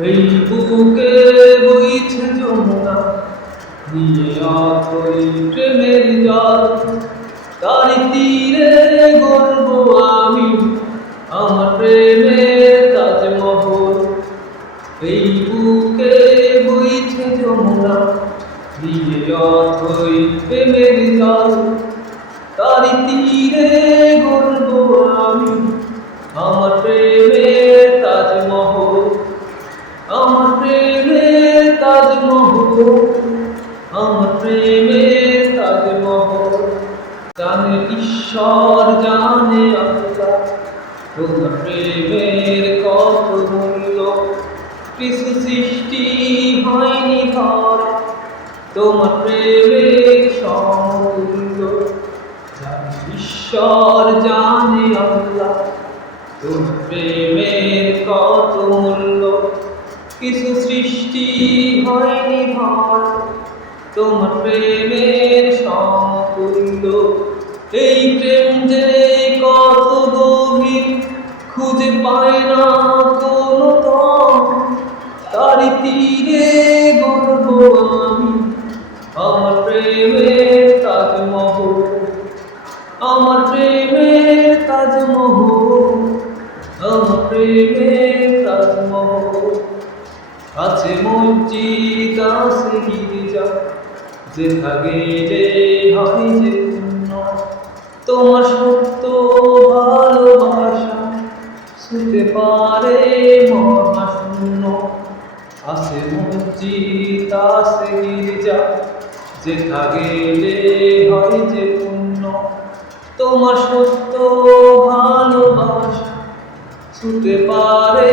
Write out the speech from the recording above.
এই বুকে বইছে যমুনা নিয়ে আতই প্রেমের জল, তার তীরে গড়ব আমি আমার প্রেমের তাজমহল। এই বুকে বইছে যমুনা নিয়ে আতই প্রেমের জল, তার তীরে গড়ব আমি আমার প্রেমের তাজমহল। আমার প্রেমের তাজমহল, আমার প্রেমের তাজমহল। জানে ঈশ্বর, জানে আল্লাহ, তোমার প্রেমের কত মূল্য। কিছু সৃষ্টি হয়নি ধরা তোমার প্রেমের সমতুল্য। জানে ঈশ্বর, জানে আল্লাহ, তোমার প্রেমের কত মূল্য। কিছু সৃষ্টি হয়নি ধরা তোমার প্রেমের সমতুল্য। এই প্রেম যে কত গভীর খুঁজে পায় না কোনো তম, তার তীরে গড়ব আমি আমার প্রেমের তাজমহল। আমার প্রেমের তাজমহল, আমার প্রেমের তাজমহল। আছে মসজিদ, আছে গির্জা, যেথা গেলে হয় যে পুণ্য। তোমার সত্য ভালোবাসা ছুঁতে পারে মহাশূন্য। আছে মসজিদ, আছে গির্জা, যেথা গেলে হয় যে পুণ্য। তোমার সত্য ভালোবাসা ছুঁতে পারে